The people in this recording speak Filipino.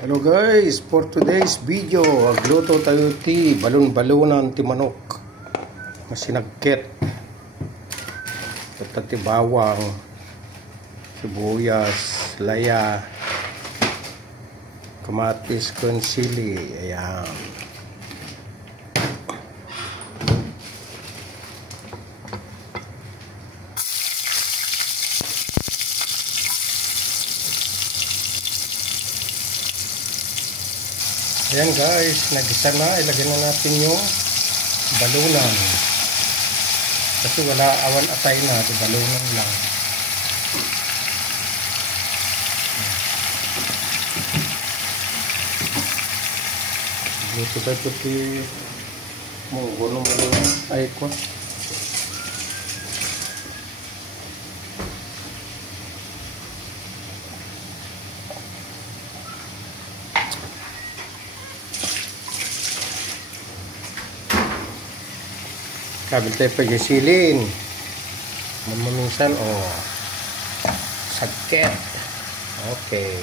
Hello guys, for today's video, agluto tayo ti balon-balonan ti manok. Masinagkit. At ti bawang, sibuyas, laya, kamatis, konsili. Ayan. Ayan guys, nagisa na. Ilagay na natin yung balunan. Kasi wala awan atay na. Balunan lang. Luto tayo puti munggo ay ko. Kabil tayo pag-isilin. Maminsan, sagket. Okay.